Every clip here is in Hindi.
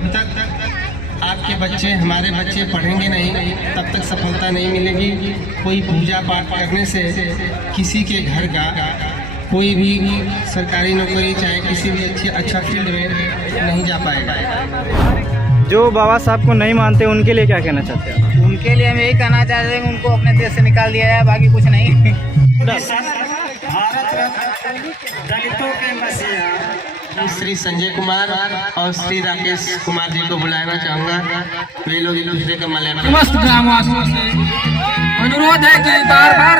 जब तक आपके बच्चे हमारे बच्चे पढ़ेंगे नहीं तब तक सफलता नहीं मिलेगी। कोई पूजा पाठ करने से किसी के घर का कोई भी सरकारी नौकरी चाहे किसी भी अच्छा फील्ड में नहीं जा पाएगा। जो बाबा साहब को नहीं मानते उनके लिए क्या कहना चाहते हैं आप? उनके लिए हम यही कहना चाहते हैं कि उनको अपने देश से निकाल दिया जाए, बाकी कुछ नहीं। दलितों के मसीहा श्री संजय कुमार और श्री राकेश कुमार जी को बुलाना चाहूँगा। वे लोग एक दूसरे का मल्याण। समस्त ग्रामवासियों से अनुरोध है कि बार बार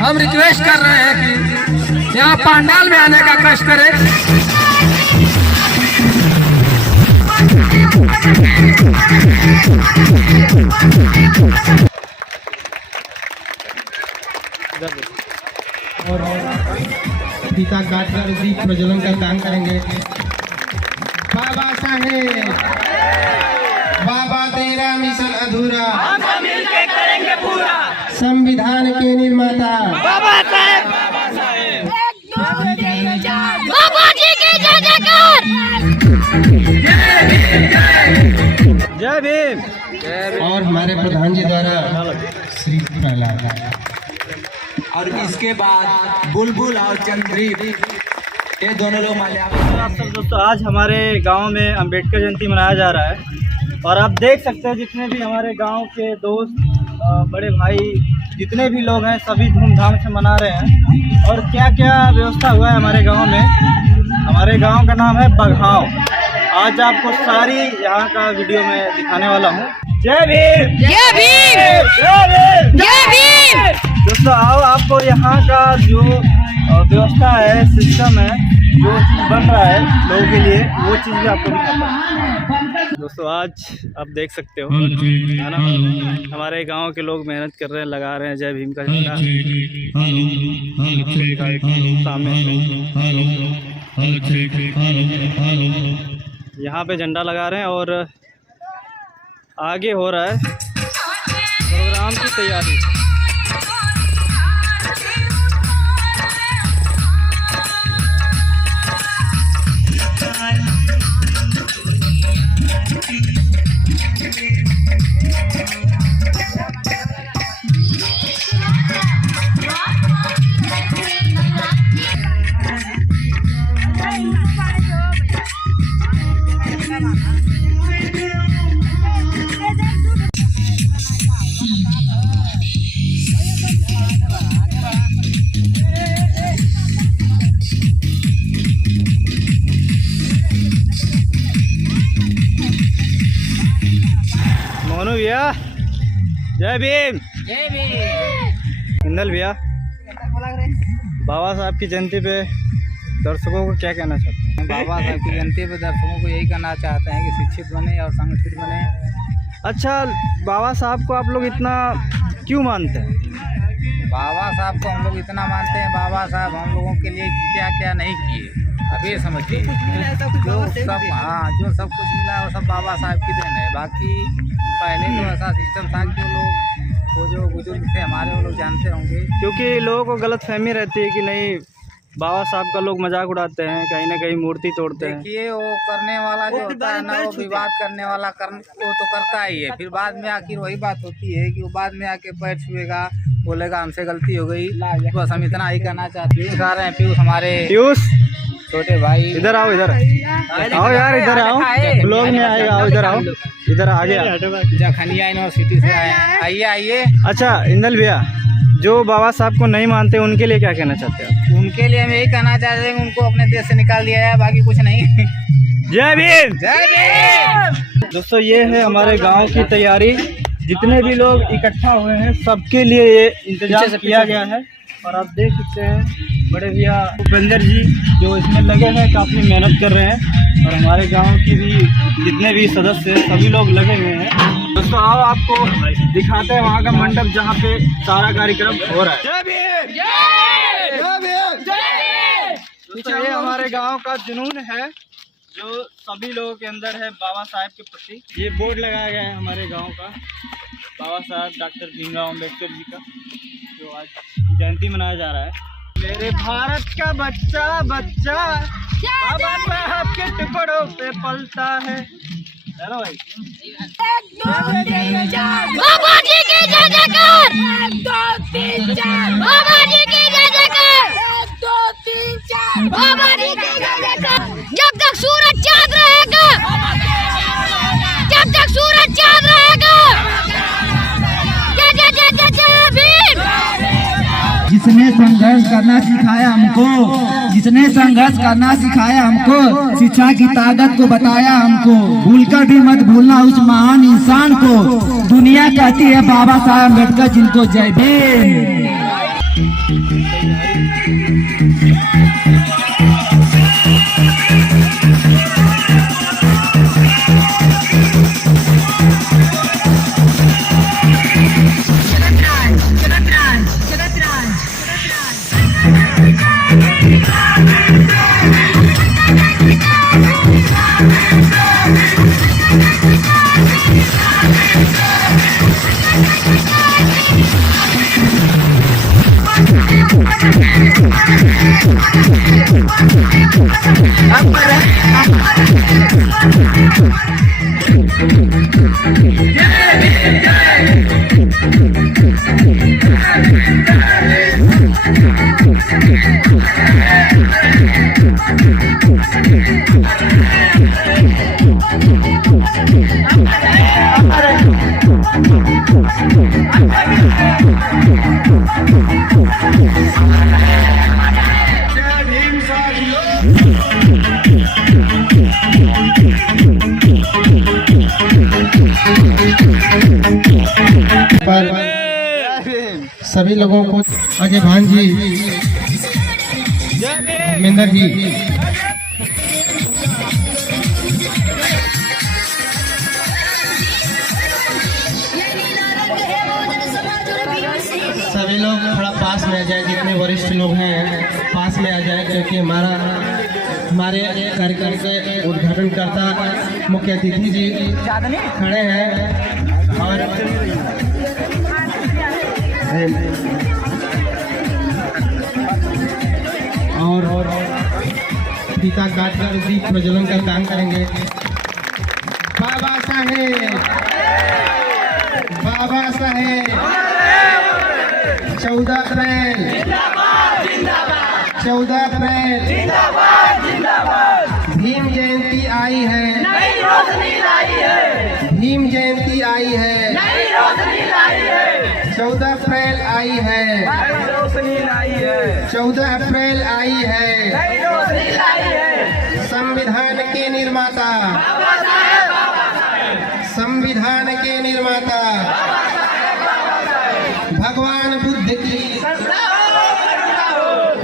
हम रिक्वेस्ट कर रहे हैं कि यहाँ पंडाल में आने का कष्ट करें। और पिता काटकर दीप प्रज्वलन का दान करेंगे। बाबा साहेब, बाबा तेरा मिशन अधूरा, हम मिलके करेंगे पूरा। संविधान के निर्माता बाबा साहेब, बाबा जी की जय जयकार। जय भीम। और हमारे प्रधान जी द्वारा श्री प्रहलाद। और इसके बाद बुलबुल और चंद्रदीप, ये दोनों लोग माल्यार्पण। आप सब दोस्तों, आज हमारे गांव में अंबेडकर जयंती मनाया जा रहा है और आप देख सकते हैं जितने भी हमारे गांव के दोस्त, बड़े भाई, जितने भी लोग हैं सभी धूमधाम से मना रहे हैं। और क्या क्या व्यवस्था हुआ है हमारे गांव में। हमारे गांव का नाम है बघाव। आज आपको सारी यहाँ का वीडियो में दिखाने वाला हूँ। जय भीम, जय भीम, जय भीम, जय भीम। दोस्तों आओ, आपको यहाँ का जो व्यवस्था है, सिस्टम है, जो चीज़ बन रहा है लोगों के लिए, वो चीज़ भी आपको दिखाता है। दोस्तों आज आप देख सकते हो है ना, हमारे गांव के लोग मेहनत कर रहे हैं, लगा रहे हैं जय भीम का झंडा सामने। यहाँ पे झंडा लगा रहे हैं और आगे हो रहा है प्रोग्राम की तैयारी। मोनू भैया जय भीम। जय भीम। इंदल भैया, बाबा साहब की जयंती पे दर्शकों को क्या कहना चाहते हैं? बाबा साहब की जयंती पे दर्शकों को यही कहना चाहते हैं कि शिक्षित बने और संगठित बने। अच्छा, बाबा साहब को आप लोग इतना क्यों मानते हैं? बाबा साहब को हम लोग इतना मानते हैं, बाबा साहब हम लोगों के लिए क्या क्या नहीं किए, अब ये समझिए। जो सब कुछ मिला वो सब बाबा साहब की देन है। बाकी पहले तो ऐसा सिस्टम था कि वो जो बुजुर्ग थे हमारे, वो लोग जानते होंगे। क्योंकि लोगों को गलत फहमी रहती है कि नहीं, बाबा साहब का लोग मजाक उड़ाते हैं, कहीं ना कहीं मूर्ति तोड़ते हैं। देखिए, वो करने वाला जो होता है ना, वो विवाद करने वाला वो तो करता ही है। फिर बाद में आखिर वही बात होती है कि वो बाद में आके पैर छुएगा, बोलेगा हमसे गलती हो गई। बस हम इतना ही कहना चाहते हैं। दिखा रहे हैं पीयूष, हमारे पीयूष छोटे भाई। इधर आओ, इधर आओ यार, इधर आओ, ब्लॉग में आएगा, आओ इधर आओ, इधर आगे। जखनिया यूनिवर्सिटी से आए हैं, आइए आइए। अच्छा इंदल भैया, जो बाबा साहब को नहीं मानते उनके लिए क्या कहना चाहते हैं? उनके लिए हम यही कहना चाहते हैं कि उनको अपने देश से निकाल दिया जाए, बाकी कुछ नहीं। जय भीम, जय भीम। दोस्तों ये है हमारे गांव की तैयारी। जितने भी लोग इकट्ठा हुए हैं सबके लिए ये इंतजाम किया गया है। और आप देख सकते हैं बड़े भैया भूपेंद्र जी जो इसमें लगे हैं, काफ़ी मेहनत कर रहे हैं। और हमारे गांव की भी जितने भी सदस्य हैं सभी लोग लगे हुए हैं। दोस्तों आओ आपको दिखाते हैं वहाँ का मंडप जहाँ पे सारा कार्यक्रम हो रहा है। जय भीम, जय भीम, जय। दोस्तों ये हमारे गांव का जुनून है जो सभी लोगों के अंदर है बाबा साहब के प्रति। ये बोर्ड लगाया गया है हमारे गांव का, बाबा साहब डॉक्टर भीमराव अम्बेडकर जी का, जो आज जयंती मनाया जा रहा है। मेरे भारत का बच्चा बच्चा बाबा साहब के टुकड़ों पे पलता है, बाबा जी की जय जयकार। 1 2 3 4 बाबा जी की जय जयकार। 1 2 3 4 बाबा जी की जय जयकार। जब तक सूरज चांद रहेगा, जब तक सूरज चांद रहेगा, जय जय जय जय जय भीम। जिसने संघर्ष करना सिखाया हमको, जिसने संघर्ष करना सिखाया हमको, शिक्षा की ताकत को बताया हमको, भूलकर भी मत भूलना उस महान इंसान को। दुनिया कहती है बाबा साहब अम्बेडकर जिनको जय भीम। पर सभी लोगों को अजय भान जी, धर्मेंद्र जी, सभी लोग थोड़ा पास में आ जाए, जितने वरिष्ठ लोग हैं पास में आ जाए, क्योंकि हमारे कार्यक्रम के उद्घाटनकर्ता मुख्य अतिथि जी खड़े हैं और फीता काट कर दीप प्रज्वलन का काम करेंगे। बाबा साहेब, बाबा साहेब, 14 अप्रैल, 14 अप्रैल भीम जयंती आई है, भीम जयंती आई है, 14 अप्रैल आई है, 14 अप्रैल आई है। संविधान के निर्माता, संविधान के निर्माता भगवान बुद्ध की,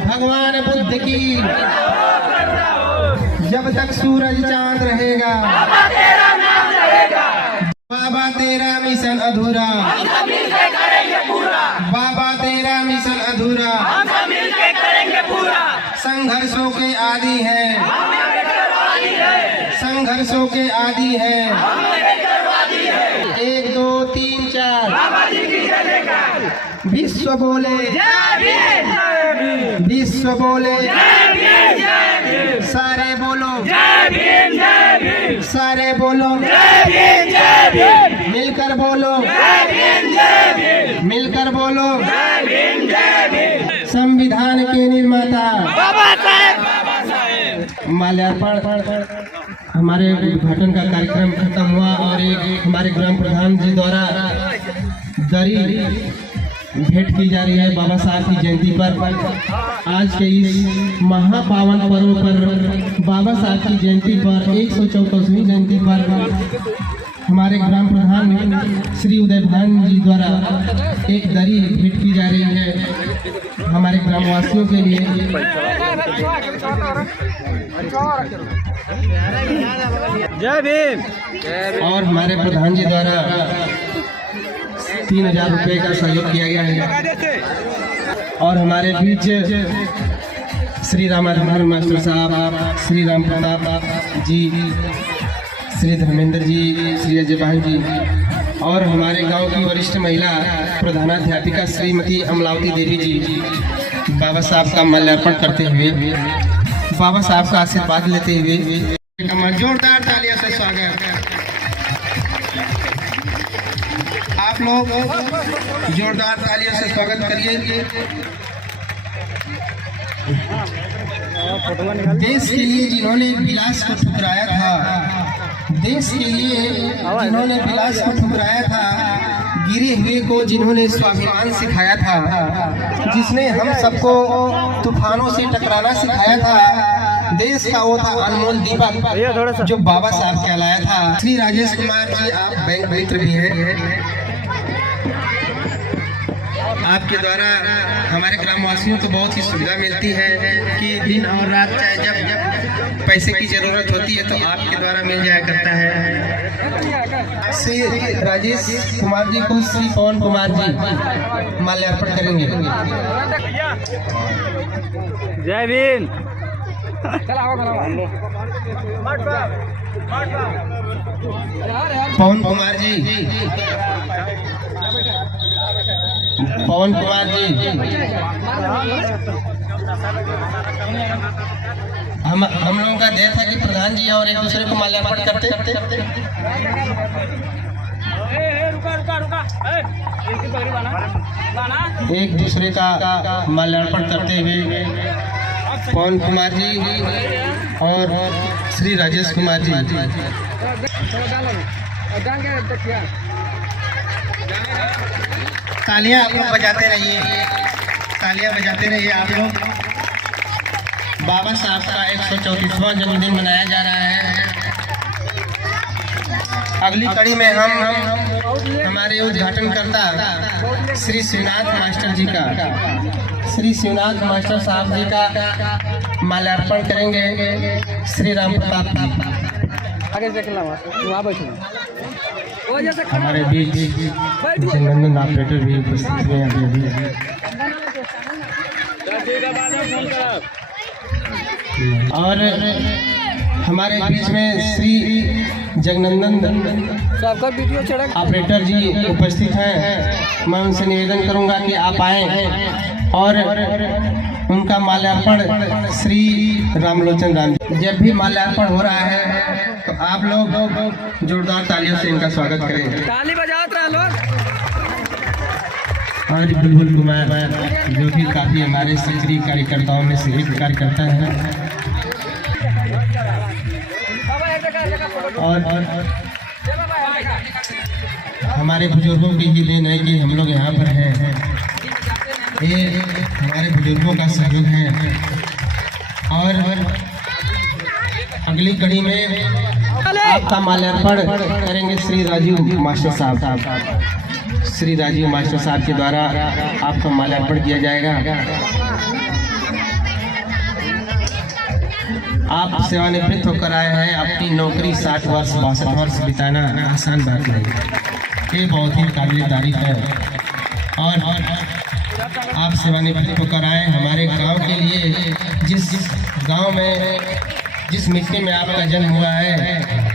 भगवान बुद्ध की जब तक सूरज चांद रहेगा, बाबा तेरा मिशन अधूरा, बाबा तेरा मिशन अधूरा, संघर्षों के आदि है, संघर्षों के आदि है। 1 2 3 4 विश्व बोले, विश्व बोले, सारे बोलो, सारे बोलो, मिलकर बोलो, मिलकर बोलो। संविधान के निर्माता माल्यार्पण, हमारे उद्घाटन का कार्यक्रम खत्म हुआ और एक हमारे ग्राम प्रधान जी द्वारा दरी भेंट की जा रही है बाबा साहब की जयंती पर। आज के इस महापावन पर्व पर, बाबा साहब की जयंती पर, 114वीं जयंती पर हमारे ग्राम प्रधान श्री उदय भान जी द्वारा एक दरी भेंट की जा रही है हमारे ग्रामवासियों के लिए। जय भीम। और हमारे प्रधान जी द्वारा 3000 रुपये का सहयोग किया गया है। और हमारे बीच श्री रामाधन मास्टर साहब, श्री राम प्रताप जी, श्री धर्मेंद्र जी, श्री अजय भाई जी और हमारे गांव की वरिष्ठ महिला प्रधानाध्यापिका श्रीमती अमलावती देवी जी बाबा साहब का माल्यार्पण करते हुए, बाबा साहब का आशीर्वाद लेते हुए जोरदार तालियों से स्वागत। आप लोग जोरदार तालियों से स्वागत करिए। देश के लिए जिन्होंने विलास को ठुकराया था, देश के लिए जिन्होंने विलास को ठुकराया था, गिरे हुए को जिन्होंने स्वाभिमान सिखाया था, जिसने हम सबको तूफानों से टकराना सिखाया था, देश का वो था अनमोल दीपक जो बाबा साहब कहलाया था। श्री राजेश कुमार जी, आप बैंक मित्र भी हैं। आपके द्वारा हमारे ग्रामवासियों को बहुत ही सुविधा मिलती है कि दिन और रात चाहे जब पैसे की जरूरत होती है तो आपके द्वारा मिल जाया करता है। श्री राजेश कुमार जी को श्री पवन कुमार जी माल्यार्पण करेंगे। जय भीम। पवन कुमार जी, पवन कुमार जी, हम लोगों का ध्येय था कि प्रधान जी और एक दूसरे को माल्यार्पण करते। एक दूसरे का माल्यार्पण करते हुए पवन कुमार जी और श्री राजेश कुमार जी। तालियां आप लोग बजाते रहिए, तालियां बजाते रहिए आप लोग। बाबा साहब का 134वां जन्मदिन मनाया जा रहा है। अगली कड़ी में हम हमारे उद्घाटनकर्ता श्री शिवनाथ मास्टर जी का, श्री शिवनाथ मास्टर साहब जी का माल्यार्पण करेंगे। श्री राम प्रताप हमारे बीच जगनंदन ऑपरेटर भी उपस्थित हुए अभी। और हमारे बीच में श्री जगनंदन ऑपरेटर जी उपस्थित हैं। मैं उनसे निवेदन करूंगा कि आप आए और उनका माल्यार्पण श्री रामलोचन राम। जब भी माल्यार्पण हो रहा है तो आप लोग जोरदार तालियों से इनका स्वागत करें। ताली बजाते रहो लोग। और बुलबुल कुमार जो भी काफ़ी हमारे सक्रिय कार्यकर्ताओं में से एक कार्यकर्ता है। और हमारे बुजुर्गों की ही देन है कि हम लोग यहाँ पर हैं। ये हमारे बुजुर्गों का सहयोग है। और अगली कड़ी में आपका माल्यार्पण करेंगे श्री राजीव मास्टर साहब। श्री राजीव मास्टर साहब के द्वारा आपका माल्यार्पण किया जाएगा। आप सेवानिवृत्त होकर आए हैं। अपनी नौकरी 60 वर्ष 62 वर्ष बिताना आसान बात नहीं, ये बहुत ही काबिल तारीफ है। और आप सेवानिवृत्त होकर आए हमारे गांव के लिए। जिस गांव में, जिस मिट्टी में आपका जन्म हुआ है,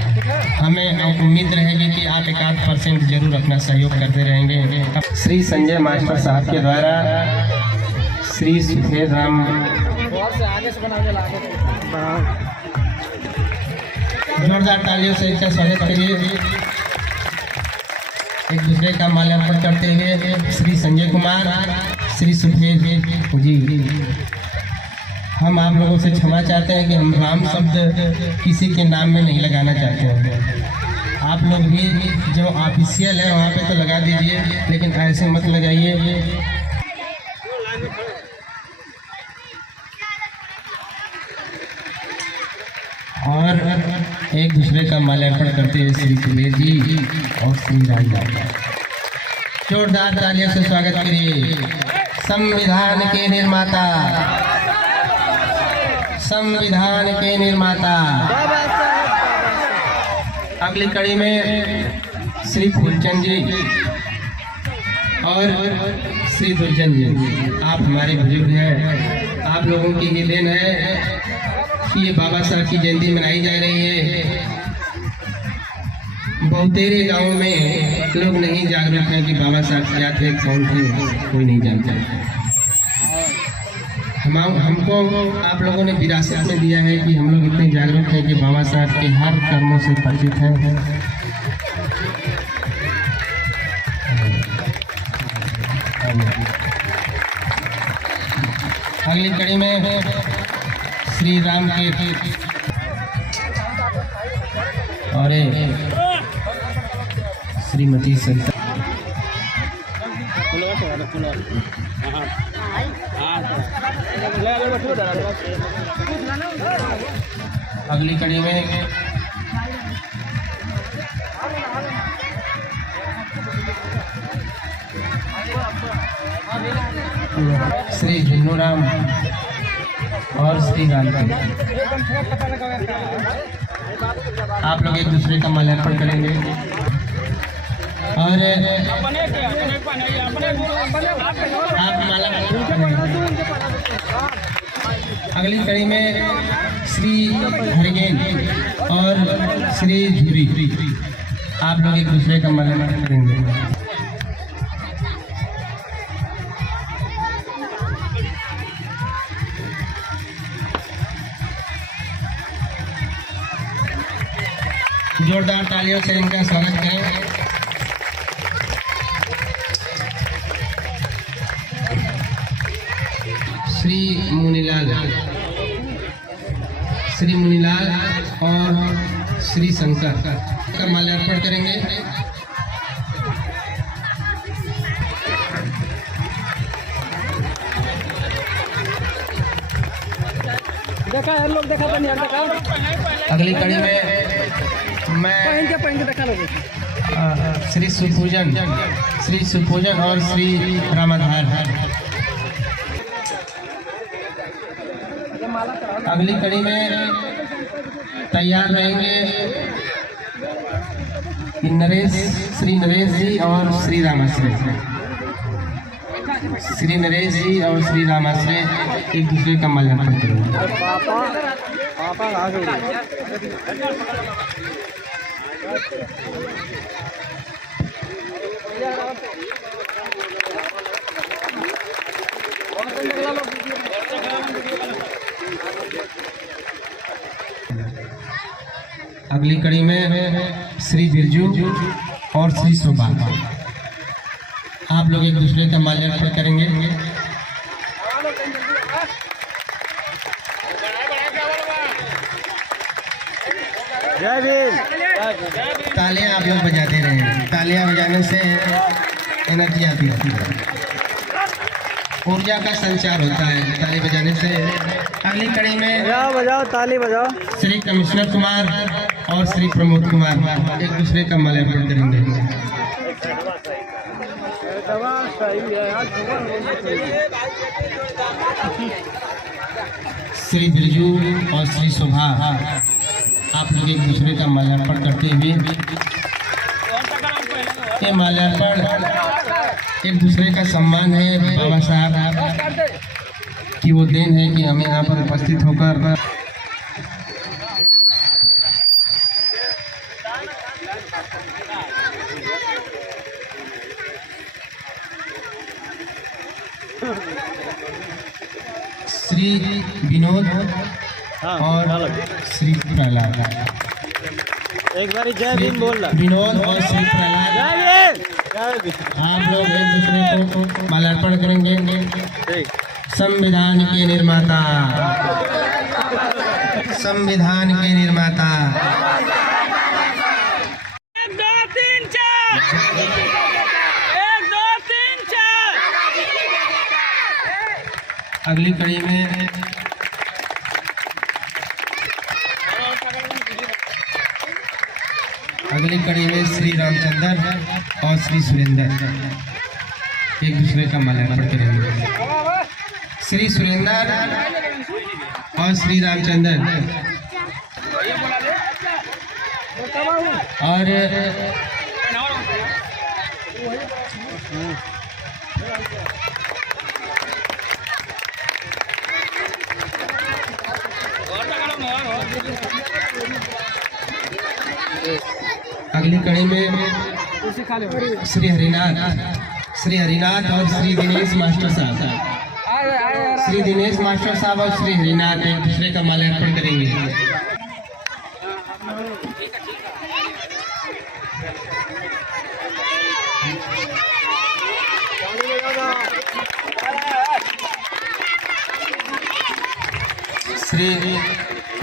हमें उम्मीद रहेगी कि आप 1-8% जरूर अपना सहयोग करते रहेंगे। श्री संजय मास्टर साहब के द्वारा श्री सुखेर राम जोरदार तालियों से इसका स्वागत करिए। एक दूसरे का माल्यार्पण करते हुए श्री संजय कुमार, श्री सुखेर जी। हम आप लोगों से क्षमा चाहते हैं कि हम राम शब्द किसी के नाम में नहीं लगाना चाहते हैं। आप लोग भी जो ऑफिशियल है वहाँ पे तो लगा दीजिए, लेकिन ऐसे मत लगाइए। और एक दूसरे का माल्यार्पण करते हुए श्री कुबेर जी और श्री राज। जोरदार तालियों से स्वागत करिए। संविधान के निर्माता, संविधान के निर्माता। अगली कड़ी में श्री फूलचंद जी और श्री दुर्जन जी। आप हमारे बुजुर्ग हैं। आप लोगों की ही देन है कि ये बाबा साहब की जयंती मनाई जा रही है। बहुतेरे गाँव में लोग नहीं जागरूक हैं कि बाबा साहब क्या थे, कौन थे, कोई नहीं जानता। हमको आप लोगों ने विरासत में दिया है कि हम लोग इतने जागरूक हैं कि बाबा साहब के हर कर्मों से परिचित हैं। अगली कड़ी में श्री राम के और श्रीमती संता। अगली कड़ी में श्री झुन्नूराम और श्री राम। आप लोग एक दूसरे का माल्यार्पण करेंगे और आप माला अगली कड़ी में श्री हरिगेन और श्री झूरी। आप लोग एक दूसरे का माल्यार्पण करेंगे। जोरदार तालियों से इनका स्वागत करें। श्री मुनीलाल और श्री शंकर का माल्यार्पण करेंगे। देखा यार लोग देखा तो नहीं यार देखा। अगली कड़ी में मैं श्री सुपूजन और श्री रामाधार। अगली कड़ी में तैयार रहेंगे श्री नरेश जी और श्री रामाश्रय। श्री नरेश जी और श्री रामाश्रय एक दूसरे का माल्यार्पण करेंगे। पापा आ गए। अगली कड़ी में श्री बिरजू और श्री शोभा। आप लोग एक दूसरे का माल्यार्पण करेंगे। जय भीम। तालियां आप लोग बजाते रहे। तालियां बजाने से एनर्जी आती है, ऊर्जा का संचार होता है ताली बजाने से। अगली कड़ी में बजाओ ताली बजाओ। श्री कमिश्नर कुमार और श्री प्रमोद कुमार एक दूसरे का माल्यार्पण करेंगे। श्री बिरजू और श्री शोभा आप लोग एक दूसरे का माल्यार्पण करते हुए ये माल्यार्पण एक दूसरे का सम्मान है बाबा साहब की वो देन है कि हमें यहाँ पर उपस्थित होकर श्री विनोद और श्री प्रहलाद। एक बार जय भीम बोल रहा। विनोद और श्री प्रहलाद आप लोग एक दूसरे को माल्यार्पण करेंगे। संविधान के निर्माता, संविधान के निर्माता। 1 2 3 4 1 2 3 4। अगली कड़ी में श्री रामचंद्र और श्री सुरेंद्र एक दूसरे का माल्यार्पण करेंगे। श्री सुरेंद्र और श्री रामचंद्र और अगली कड़ी में श्री हरिनाथ और श्री दिनेश मास्टर साहब। श्री दिनेश मास्टर साहब और श्री हरिनाथ एक दूसरे का माल्यार्पण करेंगे। श्री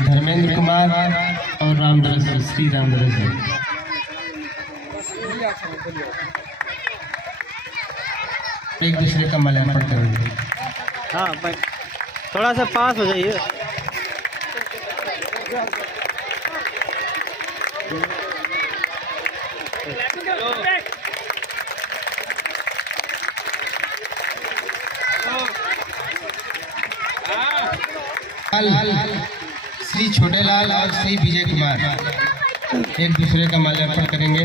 धर्मेंद्र कुमार और रामदरस श्री रामदरस जी। एक दूसरे का माल्यार्पण करेंगे। हाँ भाई थोड़ा सा पास हो जाइए। श्री छोटेलाल और श्री विजय कुमार एक दूसरे का माल्यार्पण करेंगे।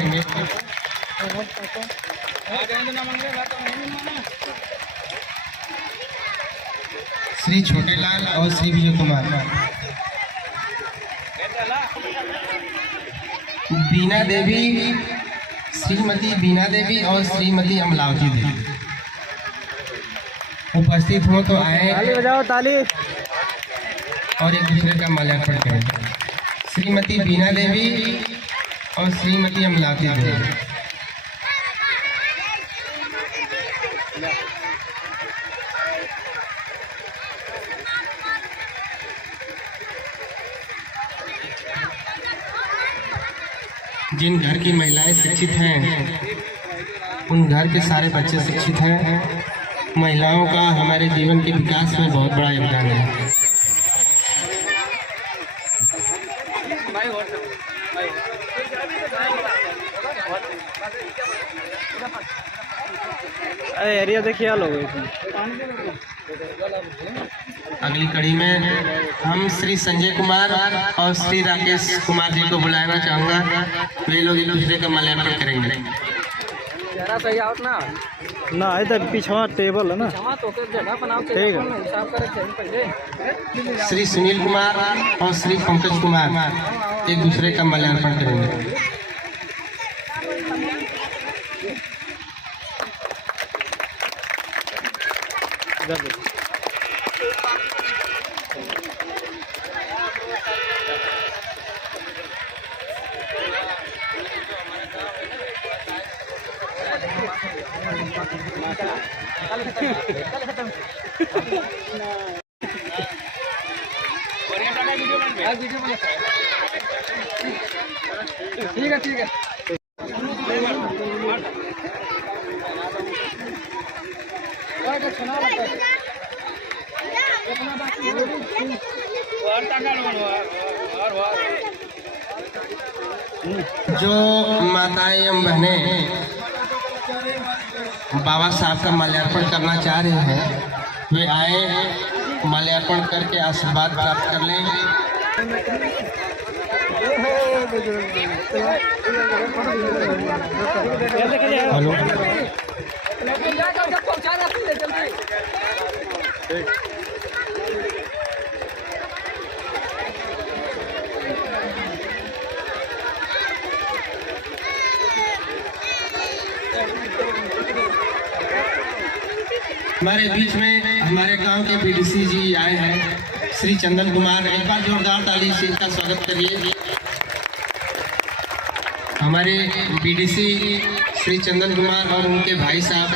श्री छोटेलाल और श्री विजय कुमार। बीना देवी, श्रीमती बीना देवी और श्रीमती अमलावती देवी उपस्थित हो तो आए ताली बजाओ ताली। और एक दूसरे का माल्यार्पण करें। श्रीमती बीना देवी और श्रीमती अमलावती देवी। जिन घर की महिलाएं शिक्षित हैं उन घर के सारे बच्चे शिक्षित हैं। महिलाओं का हमारे जीवन के विकास में बहुत बड़ा योगदान है। अरे एरिया देखिए लोग। अगली कड़ी में हम श्री संजय कुमार और श्री राकेश कुमार जी को बुलाना चाहूँगा। वे लोग एक दूसरे का माल्यार्पण करेंगे। ना इधर पिछवा टेबल है ना। ठीक है। श्री सुनील कुमार और श्री पंकज कुमार एक दूसरे का माल्यार्पण करेंगे। ठीक है ठीक है। जो माताएं एवं बहनें बाबा साहब का माल्यार्पण करना चाह रहे हैं वे आए, माल्यार्पण करके आशीर्वाद प्राप्त कर लें। हेलो हमारे बीच में हमारे गांव के बीडीसी जी आए हैं, श्री चंदन कुमार। एक बार जोरदार ताली से इनका स्वागत करिए। हमारे बीडीसी श्री चंदन कुमार और उनके भाई साहब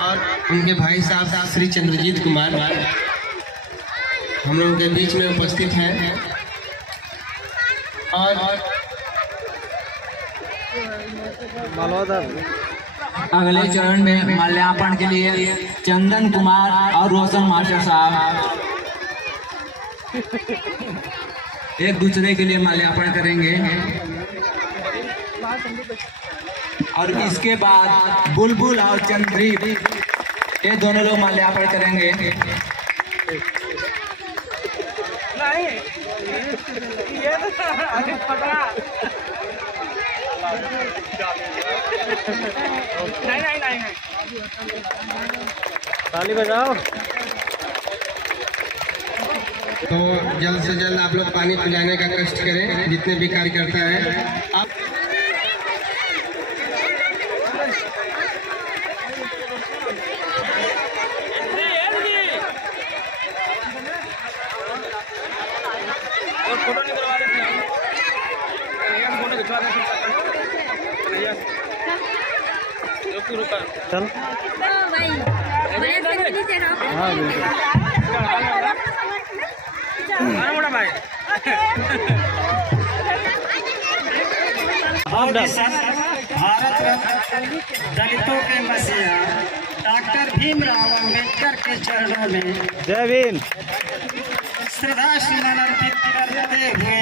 और उनके भाई साहब श्री चंद्रजीत कुमार हम लोगों के बीच में उपस्थित हैं। और अगले चरण में माल्यार्पण के लिए चंदन कुमार और रोशन मास्टर साहब एक दूसरे के लिए माल्यार्पण करेंगे। और इसके बाद बुलबुल और चंद्रीप ये दोनों लोग माल्यार्पण करेंगे। नहीं। ताली बजाओ। तो जल्द से जल्द आप लोग पानी पिलाने का कष्ट करें, जितने भी कार्यकर्ता हैं आप। फोटो निकलवा देते हैं, फोटो खिंचवा देते हैं। चल हाँ भारत रत्न दलितों के मसीहा डॉक्टर भीमराव अंबेडकर के चरणों में जय भीम श्रद्धा सुमन अर्पित करते हुए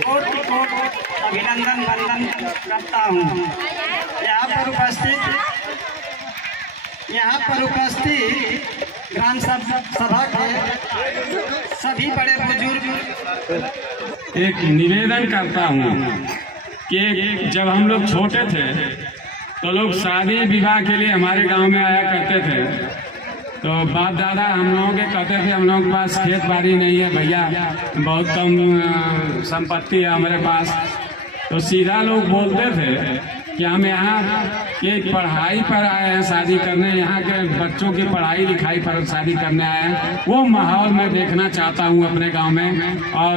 कोटि कोटि अभिनंदन वंदन करता हूँ। यहाँ पर उपस्थित ग्राम सभा के सभी बड़े बुजुर्ग एक निवेदन करता हूँ कि जब हम लोग छोटे थे तो लोग शादी विवाह के लिए हमारे गांव में आया करते थे। तो बाप दादा हम लोगों के कहते थे हम लोगों के पास खेत बाड़ी नहीं है भैया, बहुत कम संपत्ति है हमारे पास। तो सीधा लोग बोलते थे कि हम यहाँ के पढ़ाई पर आए हैं शादी करने, यहाँ के बच्चों की पढ़ाई लिखाई पर शादी करने आए हैं। वो माहौल मैं देखना चाहता हूँ अपने गांव में, और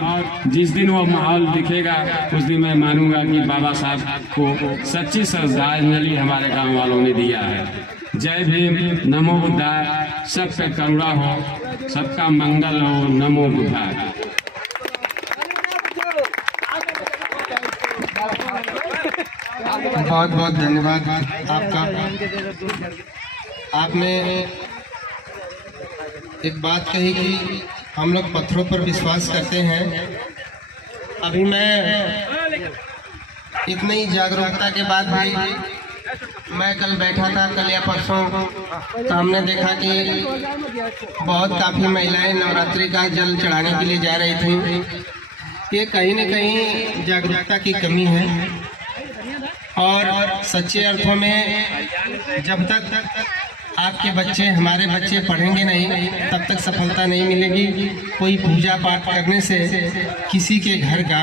जिस दिन वो माहौल दिखेगा उस दिन मैं मानूंगा कि बाबा साहब को सच्ची श्रद्धांजलि हमारे गांव वालों ने दिया है। जय भीम, नमो बुद्धाय, सब पे करुणा हो, सबका मंगल हो, नमो बुद्धाय। बहुत बहुत धन्यवाद आपका। आपने एक बात कही कि हम लोग पत्थरों पर विश्वास करते हैं। अभी मैं इतनी जागरूकता के बाद भी मैं कल बैठा था, कल या परसों, तो हमने देखा कि बहुत काफ़ी महिलाएं नवरात्रि का जल चढ़ाने के लिए जा रही थी। ये कहीं न कहीं जागरूकता की कमी है, और सच्चे अर्थों में जब तक आपके बच्चे, हमारे बच्चे पढ़ेंगे नहीं, तब तक सफलता नहीं मिलेगी। कोई पूजा पाठ करने से किसी के घर का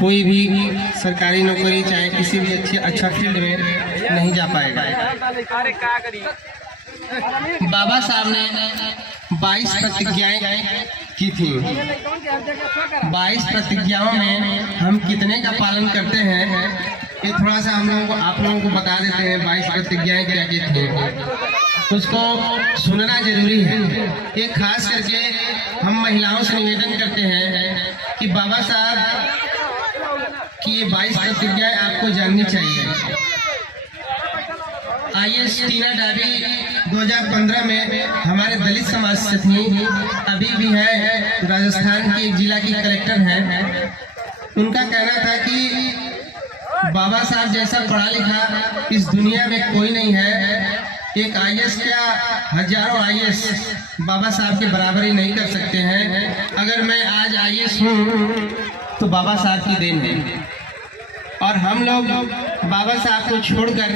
कोई भी सरकारी नौकरी, चाहे किसी भी अच्छा फील्ड में नहीं जा पाएगा। बाबा साहब ने 22 प्रतिज्ञाएं की थी। 22 प्रतिज्ञाओं में हम कितने का पालन करते हैं, ये थोड़ा सा हम लोगों को, आप लोगों को बता देते हैं। 22 प्रतिज्ञाएं क्या क्या थी, उसको सुनना जरूरी है। ये खास करके हम महिलाओं से निवेदन करते हैं कि बाबा साहब की ये 22 प्रतिज्ञाएं आपको जाननी चाहिए। IAS टीना डाबी 2015 में हमारे दलित समाज से थी, अभी भी है, राजस्थान की जिला की कलेक्टर हैं। उनका कहना था कि बाबा साहब जैसा पढ़ा लिखा इस दुनिया में कोई नहीं है। एक IAS क्या, हजारों IAS बाबा साहब के बराबर ही नहीं कर सकते हैं। अगर मैं आज IAS हूँ तो बाबा साहब की देन है। और हम लोग बाबा साहब को छोड़कर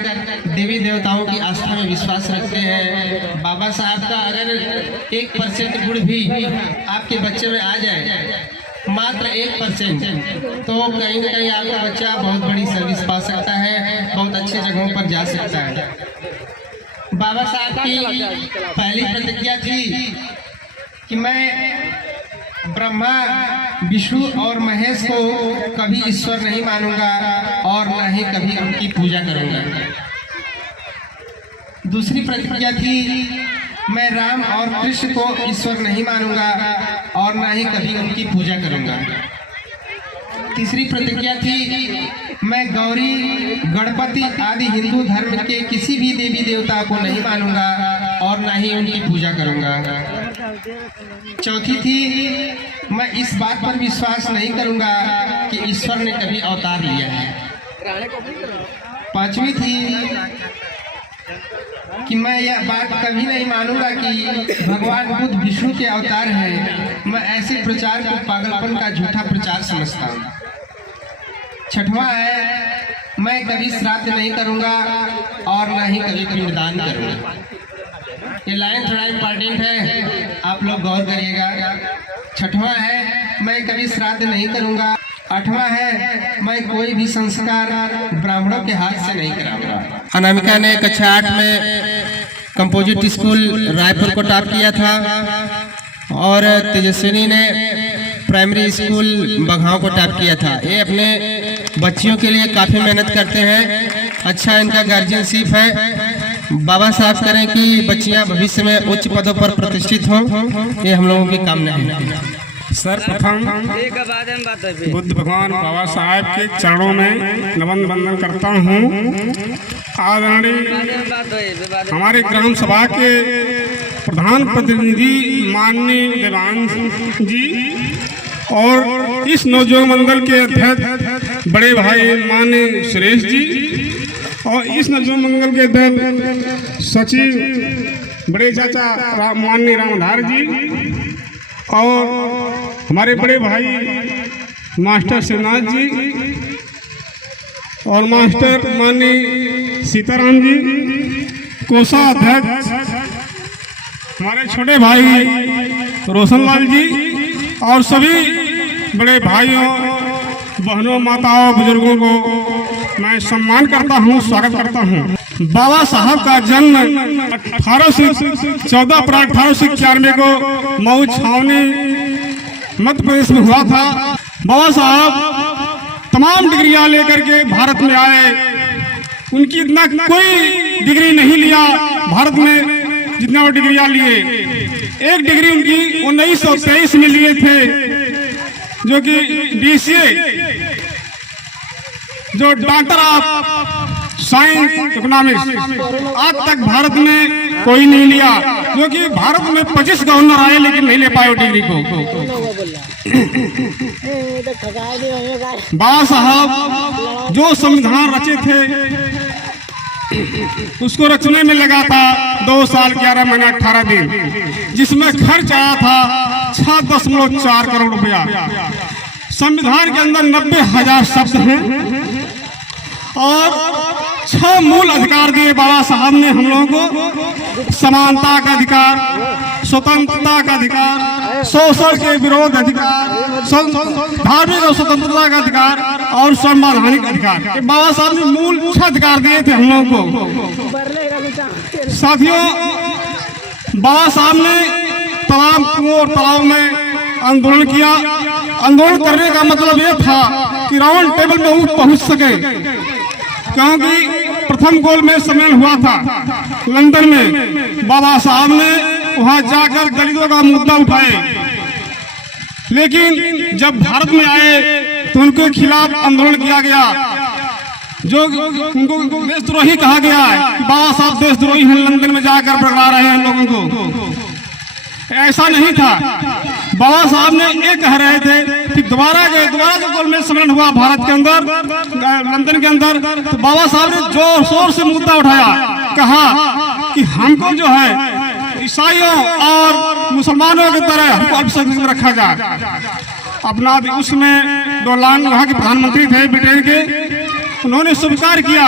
देवी देवताओं की आस्था में विश्वास रखते हैं। बाबा साहब का अगर 1% गुण भी आपके बच्चे में आ जाए, मात्र 1%, तो कहीं न कहीं आपका बच्चा बहुत बड़ी सर्विस पा सकता है, बहुत अच्छे जगहों पर जा सकता है। बाबा साहब की पहली प्रतिज्ञा थी कि मैं ब्रह्मा, विष्णु और महेश को कभी ईश्वर नहीं मानूंगा और न ही कभी उनकी पूजा करूंगा। दूसरी प्रतिज्ञा थी, मैं राम और कृष्ण को ईश्वर नहीं मानूंगा और न ही कभी उनकी पूजा करूंगा। तीसरी प्रतिज्ञा थी, मैं गौरी, गणपति आदि हिंदू धर्म के किसी भी देवी देवता को नहीं मानूंगा और न ही उनकी पूजा करूंगा। चौथी थी, मैं इस बात पर विश्वास नहीं करूंगा कि ईश्वर ने कभी अवतार लिया है। पांचवी थी कि मैं यह बात कभी नहीं मानूंगा कि भगवान बुद्ध विष्णु के अवतार हैं। मैं ऐसे प्रचार को पागलपन का झूठा प्रचार समझता हूँ। छठवां है, मैं कभी श्राद्ध नहीं करूंगा और न ही कभी पिंडदान करूंगा। ये लाइन थोड़ा इम्पोर्टेंट है, आप लोग गौर करिएगा। छठवां है, मैं कभी श्राद्ध नहीं करूंगा। आठवां है, मैं कोई भी संस्कार ब्राह्मणों के हाथ से नहीं कराऊंगा। अनामिका ने कक्षा 8 में कंपोजिट स्कूल रायपुर को टॉप किया था, और तेजस्विनी ने प्राइमरी स्कूल बघाव को टॉप किया था। ये अपने बच्चियों के लिए काफ़ी मेहनत करते हैं। अच्छा इनका गार्जियनशिप है। बाबा साहब करें कि बच्चियां भविष्य में उच्च पदों पर प्रतिष्ठित हों, ये हम लोगों की कामना है। सर्वप्रथम बुद्ध भगवान बाबा साहेब के चरणों में नमन वंदन करता हूँ। आदरणीय हमारे ग्राम सभा के प्रधान प्रतिनिधि माननीय देवांश जी और इस नवयुवक मंडल के अध्यक्ष बड़े भाई माननीय सुरेश जी और इस नवयुवक मंडल के अध्यक्ष सचिव बड़े चाचा माननीय रामधार जी और हमारे बड़े भाई मास्टर शिवनाथ जी और मास्टर माननीय सीताराम जी, कोषाध्यक्ष हमारे छोटे भाई रोशनलाल जी और सभी बड़े भाइयों बहनों माताओं बुजुर्गों को मैं सम्मान करता हूँ, स्वागत करता हूँ। बाबा साहब का जन्म 14 अप्रैल 1891 को मऊ छावनी मध्य प्रदेश में हुआ था। बाबा साहब तमाम डिग्रियां लेकर के भारत में आए। उनकी इतना कोई डिग्री नहीं लिया भारत में जितना वो डिग्रियां लिए। एक डिग्री उनकी 1923 में लिए थे जो कि DCA जो डॉक्टर ऑफ साइंस इकोनॉमिक्स, आज तक भारत में कोई नहीं लिया, क्योंकि भारत में 25 गवर्नर आए लेकिन नहीं ले पाए वो डिग्री को। बाबा साहब जो संविधान रचे थे उसको रचने में लगा था 2 साल 11 महीने 18 दिन, जिसमें खर्च आया था 6.4 करोड़ रुपया। संविधान के अंदर 90,000 शब्द हैं और 6 मूल अधिकार दिए बाबा साहब ने हम लोगों को। समानता का अधिकार, स्वतंत्रता का अधिकार, शोषण के विरोध अधिकार, धार्मिक और स्वतंत्रता का अधिकार और संवैधानिक अधिकार। बाबा साहब ने मूल 6 अधिकार दिए थे हम लोगों को। साथियों, बाबा साहब ने तमाम कुओं और तालाब में आंदोलन किया। आंदोलन करने का मतलब यह था कि राउंड टेबल में पहुंच सके, क्योंकि प्रथम गोलमेज सम्मेलन हुआ था लंदन में। बाबा साहब ने वहां जाकर दलितों का मुद्दा उठाए, लेकिन जब भारत में आए तो उनके खिलाफ आंदोलन किया गया, जो उनको देशद्रोही कहा गया है। बाबा साहब देशद्रोही हैं, लंदन में जाकर भगा रहे हैं लोगों को। ऐसा नहीं था। बाबा साहब ने ये कह रहे थे कि दोबारा जो गोलमेज सम्मेलन हुआ भारत के अंदर, लंदन के अंदर, तो बाबा साहब ने जोर शोर से मुद्दा उठाया, कहा कि हमको जो है ईसाइयों और मुसलमानों की तरह हमको अल्पसंख्यक में रखा जाए। अपना उसमें डोलान वहाँ के प्रधानमंत्री थे ब्रिटेन के, उन्होंने स्वीकार किया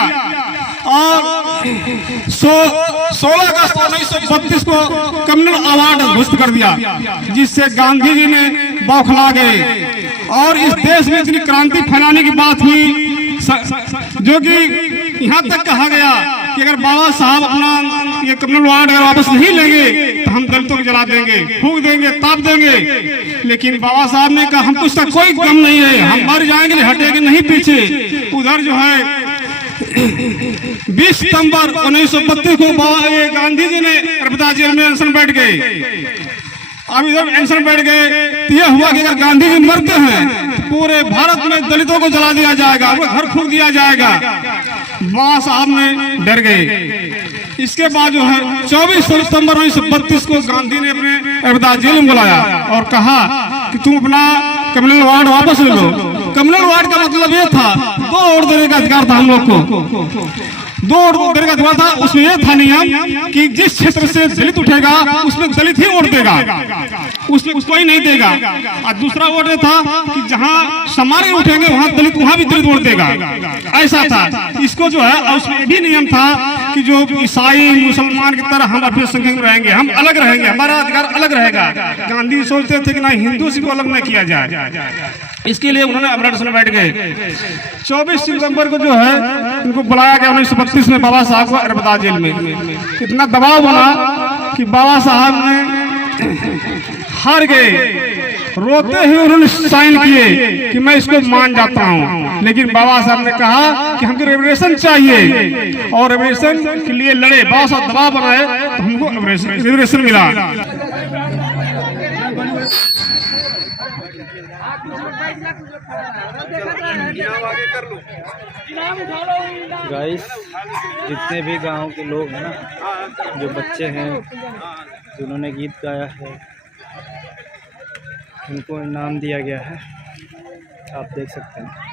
और 16 अगस्त 1932 को कम्युनल अवार्ड घोषित कर दिया, जिससे गांधी जी ने बौखला गए और इस देश में इतनी क्रांति फैलाने की बात हुई, जो कि यहाँ तक कहा गया कि अगर बाबा साहब अपना ये कम्युनल अवार्ड अगर वापस नहीं लेंगे तो हम दलितों को जला देंगे, फूंक देंगे, ताप देंगे। लेकिन बाबा साहब ने कहा हमको इसका कोई गम नहीं है, हम मर जाएंगे, हटेंगे नहीं पीछे। उधर जो है 20 सितंबर 1932 को गांधी जी ने नर्मदा जेल में अनशन बैठ गए। अब इधर अनशन बैठ गए तो यह हुआ कि अगर गांधी जी मरते हैं तो पूरे भारत में दलितों को जला दिया जाएगा, वो घर फूंक दिया जाएगा। बाबा साहब ने डर गए। इसके बाद जो है 24 सितंबर 1932 को गांधी ने अपने नर्मदा जेल में बुलाया और कहा कि तुम अपना कम्युनल अवार्ड वापस ले लो। कम्युनल अवार्ड का मतलब ये था 2 वोट देने का अधिकार था हम लोग को, 2 वोट देने का अधिकार था। उसमें यह था नियम कि जिस क्षेत्र से दलित उठेगा उसमें दलित ही वोट देगा, उसमें उसको ही नहीं देगा। और दूसरा वोट ये था कि जहाँ समारी उठेंगे वहाँ दलित, वहाँ भी दलित वोट देगा, ऐसा था। इसको जो है उसमें भी नियम था कि जो ईसाई मुसलमान की तरह हम अपने संख्या में रहेंगे, हम अलग रहेंगे, हमारा अधिकार अलग रहेगा। गांधी सोचते थे कि ना हिंदू से को अलग न किया जाए, इसके लिए उन्होंने अमृतसर में बैठ गए। 24 सितंबर को जो है उनको बुलाया गया 1932 में बाबा साहब को नर्मदा जेल में। इतना दबाव बना कि बाबा साहब ने हार गए रोते हुए उन्होंने साइन किए कि मैं इसको मान जाता हूँ, लेकिन बाबा साहब ने कहा कि हमको रिजर्वेशन चाहिए और रिजर्वेशन के लिए लड़े। बाबा साहब दबाव बनाए तो हमको रिजर्वेशन मिला। गाइस, जितने भी गांव के लोग हैं ना, जो बच्चे हैं जिन्होंने गीत गाया है, उनको इनाम दिया गया है, आप देख सकते हैं।